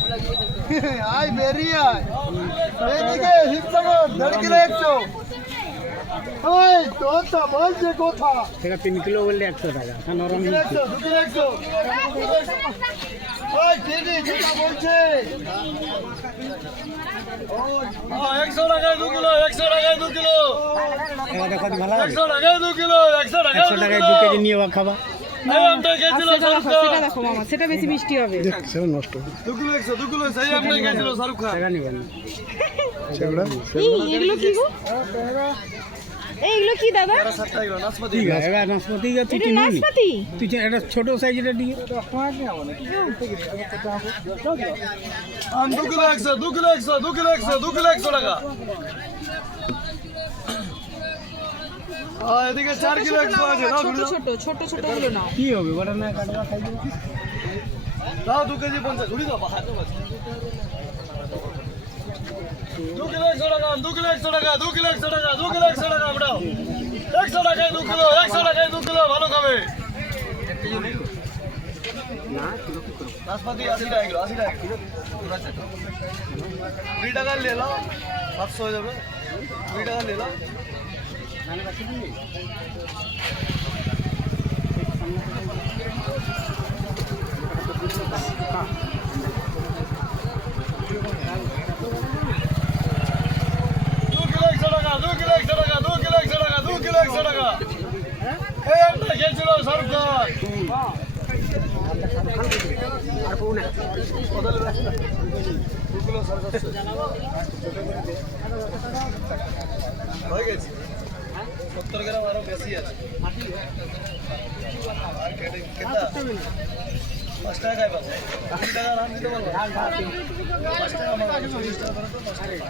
आय berry आय এদিকে Himsagar 1.5 kilo 100 ওই তোতা বলছে কথা সেটা 3 কিলো বললে 100 টাকা আর নরম 2 কিলো 100 ওই দিদি যেটা বলছে 100 টাকায় 2 কিলো 100 টাকায় 2 কিলো এটা দেখো ভালো 100 টাকায় 2 কিলো 100 টাকায় 2 কেজি নিয়ে খাবা এই আমটা গেছিল সেটা দেখো মামা, সেটা বেশি মিষ্টি হবে। সেটা নষ্ট 2 কিলো 100 2 কিলো সেই আমটা গেছিল শাহরুখ খান টাকা নিবেন এগুলো কি গো? এইগুলো কি দাদা? 7 টাকা নাশপাতি ঠিক আছে এবার নাশপাতি তুই এটা চিনি নাশপাতি? তুই এটা ছোট সাইজের দিয়ে আম 2 কিলো 100 2 কিলো 100 2 কিলো 100 2 কিলো 100 টাকা এদিকে 4 কিলো 100 আছে নাও ছোট ছোট গুলো নাও। কি হবে বড় না কাটবা খাই দেব দাও 2 কেজি 50 ঘুরি দাও বাহার দাও 2 কিলো 100 টাকা 2 কিলো 100 টাকা 2 কিলো 100 টাকা 2 কিলো 100 টাকা বড়াও 100 টাকায় 2 কিলো 100 টাকায় 2 কিলো ভালো খাবে না নাশপাতি 80 টাকা কিলো 80 টাকা কিলো 20 টাকা ले लो 700 হয়ে যাবে 20 টাকা ले लो হয়ে গেছে 70 গ্রাম আরো বেশি আছে আর কেটে কেটা 5 টাকা খাই পাবো 2 টাকা রান দিতে পারবো 5 টাকা আমার 40 টাকা করে তো 5 টাকা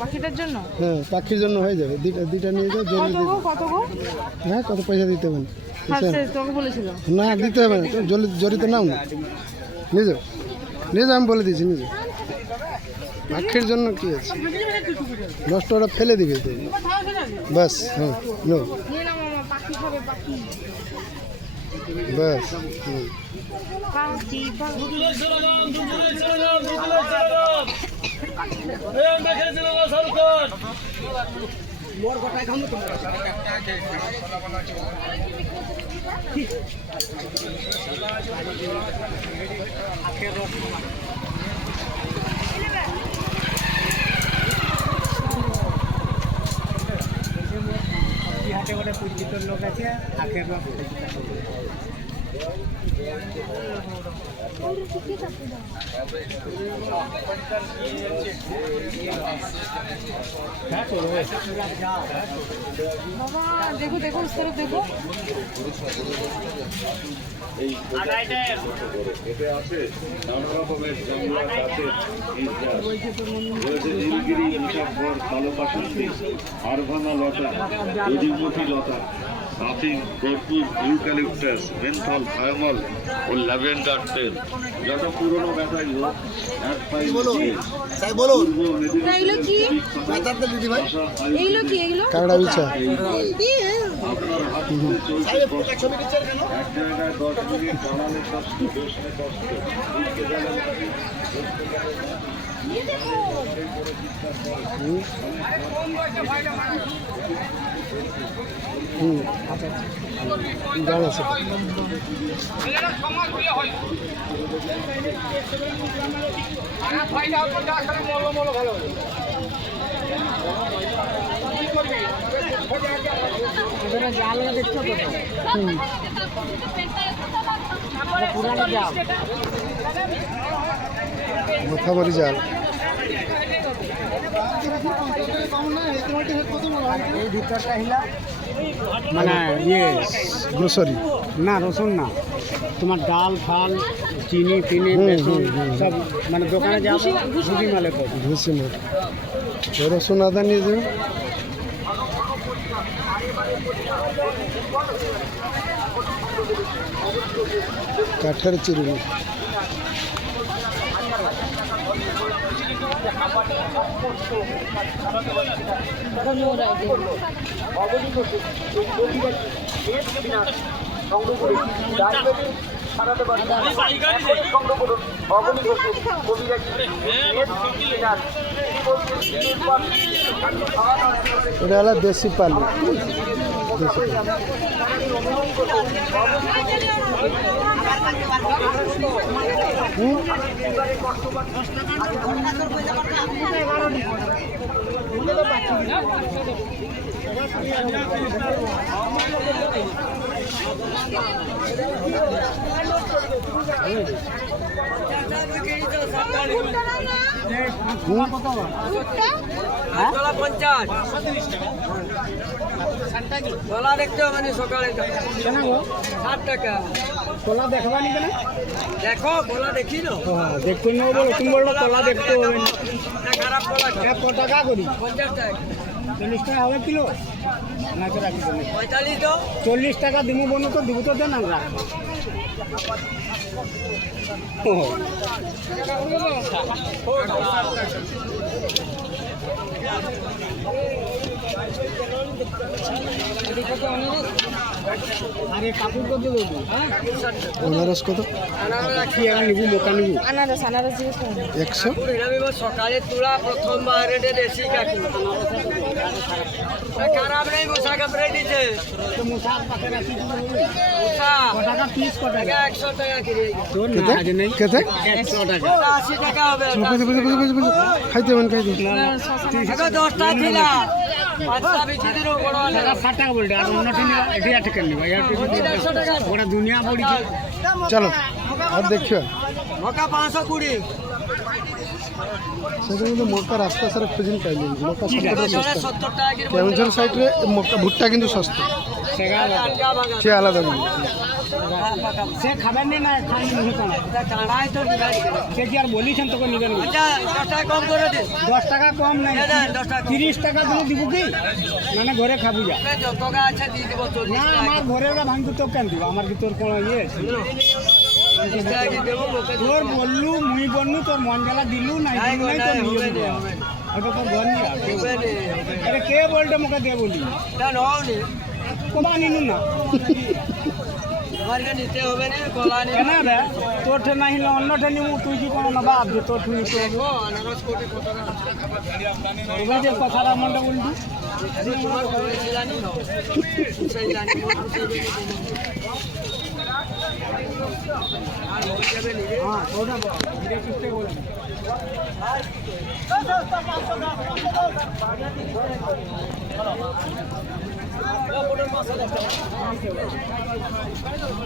পাখিটার জন্য? হ্যাঁ পাখির জন্য হয়ে যাবে দুইটা নিয়ে যাও কত গো? হ্যাঁ কত পয়সা দিতে হবে তোমাকে বলেছিল না দিতে হবে না জড়িত নাও না নিজে নিজে আমি বলে দিয়েছি নিজে পাখির জন্য কি আছে নষ্ট ওরা ফেলে দিবে তো বাস হ্যাঁ নো বাস হাতে গোটে পরিচিত লোক আছে আখের রস বাবা দেখো দেখো উস तरफ देखो এতে আছে নানা রকমের জঙ্গলা গাছের রয়েছে নীলগিরি মুসাফর কালো বাসন্তী আরভানা লতা দধিমতি লতা সাফিং কর্পূর ইউক্যালিপটাস মেন্থল থার্মাল ও ল্যাভেন্ডার তেল যত পুরনো ব্যথাই হোক এক পাই এগুলো কি? এগুলো কি? এগুলো কাঁকড়া বিছা আপনার হাত ধরে চলতে কষ্ট, এক জায়গায় 10 মিনিট দাঁড়ালে কষ্ট, বসলে কষ্ট, উঠতে গেলে বসতে গেলে জানা আছে মাথামারি জাল মানে ইয়ে গ্রোসারি না রসুন না তোমার ডাল ফাল চিনি ফিনি বেসন সব মানে দোকানে যাবো ভুজি মালে পাবো ভুসি মাল রসুন আদা নিয়ে যাবে কাঠের চিরুনি এটা হলো দেশি পালি দেশি গলা দেখতে হবে না সকালে কেন গো 60 টাকা তোলা দেখবানি কেন দেখো গলা দেখি না দেখতে নেবো বলো তুমি বললো তোলা দেখতে হবে না খারাপ গলা কত টাকা করি 50 টাকা 40 টাকা হবে কিলো না তো রাখি দেবে 45 তো 40 টাকা দিব বনু তো দিব তো দেন না রাখ আরে কাপড় কত দেবো আনারস কত কি আর নিবু মোকা নিবু আনারস আনারস জিনিস 100 সকালে তোলা প্রথমবার রেটে দেশি কাকু খারাপ নেই মশা কাপড়ে দিচ্ছে তো মোটা পাকে রাখি মশা কত টাকা পিস কত টাকা 100 টাকা কিনে তোর না কেতে আজ নেই কেতে 100 টাকা 80 টাকা হবে খাইতে হবেন খাইতে আগে 10 টাকা ছিল 5টা বেশি দিন বড় টাকা 60 টাকা বলতে আর অন্যটা নিবা এটি আটে কেন নিবা ইয়ার ওটা দুনিয়া পড়িছে চলো আর দেখিও মকা 520 সেটা কিন্তু মক্কা রাস্তা সারা খুঁজিনি পাইলেন মক্কা সস্তা 70 টাকা কিলো কেমন সাইডে মক্কা ভুট্টা কিন্তু সস্তা সেগা টাকা বাগা সে আলাদা কিন্তু সে খাবেন না খান নিবে কেন কাড়াই তো ডিভাইড করে সে কি আর বলিছেন তোকে নিবেন না? আচ্ছা 10 টাকা কম করে দিন 10 টাকা কম নাই দেন 10 টাকা 30 টাকা তুমি দিব কি মানে ঘরে খাবি যা যত টাকা আছে দিয়ে দেব 40 না টাকা আমার ঘরে ওরা ভাঙতে তো কেন দিব আমার কি তোর কোনো ইয়ে আছে? 40 টাকা কি দেব লোকে তোর বললু মুই বললু তোর মন গেলা দিলু নাই দিলু নাই তোর নিয়ে হবে দিলু। হবে এটা তো ঘর নিয়ে আর। হবে আরে কে বলতে মুখে দে বলি না নওনি কোবা নিনু না তোমারকে নিতে হবে না কলা নিতে কেন রে তোর ঠে নাই হলে অন্য ঠে নিমু তুই কি কোনো নবা আবি তোর ঠে নিতে দেখো আনারস কোটি কত টাকা ওই যে কথাটা মনটা বললি তোমার ঘরে জানি না সেই জানি আর হয়ে যাবে নিজে হ্যাঁ ওটা ধীরে সুস্থে বলবি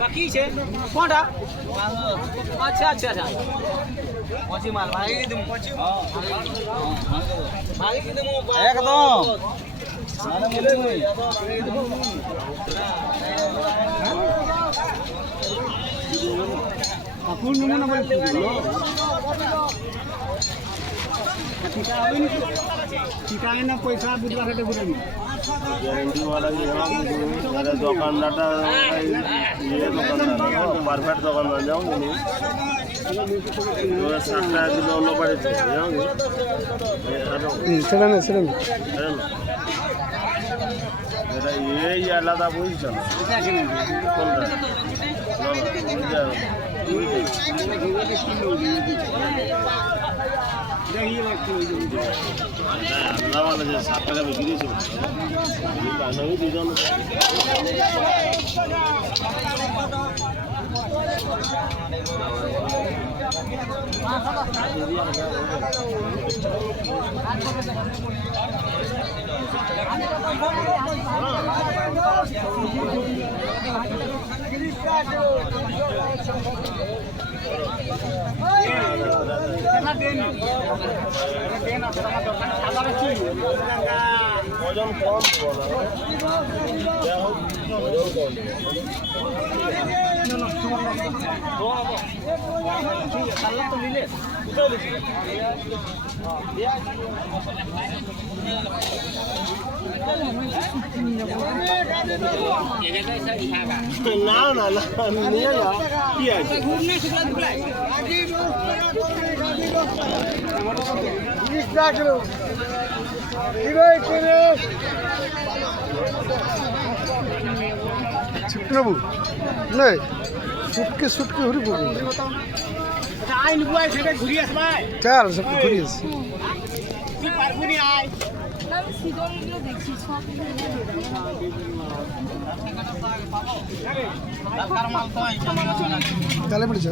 বাকি છે કોણটা আচ্ছা আচ্ছা আচ্ছা পচি মাল ভাই দিম পচি ভাই দিম একদম কাকুর নমুনা বলে টিকা না পয়সা বুঝবা খেতে বুঝবি গ্যারেন্টি वाला ये हम मेरे दुकानदार ये दुकानदार परफेक्ट दुकानदार जाऊंगे नहीं तो 60 টাকা কিলো অন্য বাড়িতে যাওগে সেটা না এটা এটা এই আলাদা বুঝছো না কোনটা না আল্লাহ বলে যে 7 টাকা বিক্রি হয়েছে আমি দুজন ওজন কম না না না নিয়ে যাও কি আছে ছোট্টবাবু নাই সুটকে সুটকে ঘুরি পড়বে আইন বুয়াই সেটা ঘুরি আসবাই চাল সব ঘুরি আছে তুই পারবি আয় আমি সিজনগুলো দেখছি সব কালে পড়েছে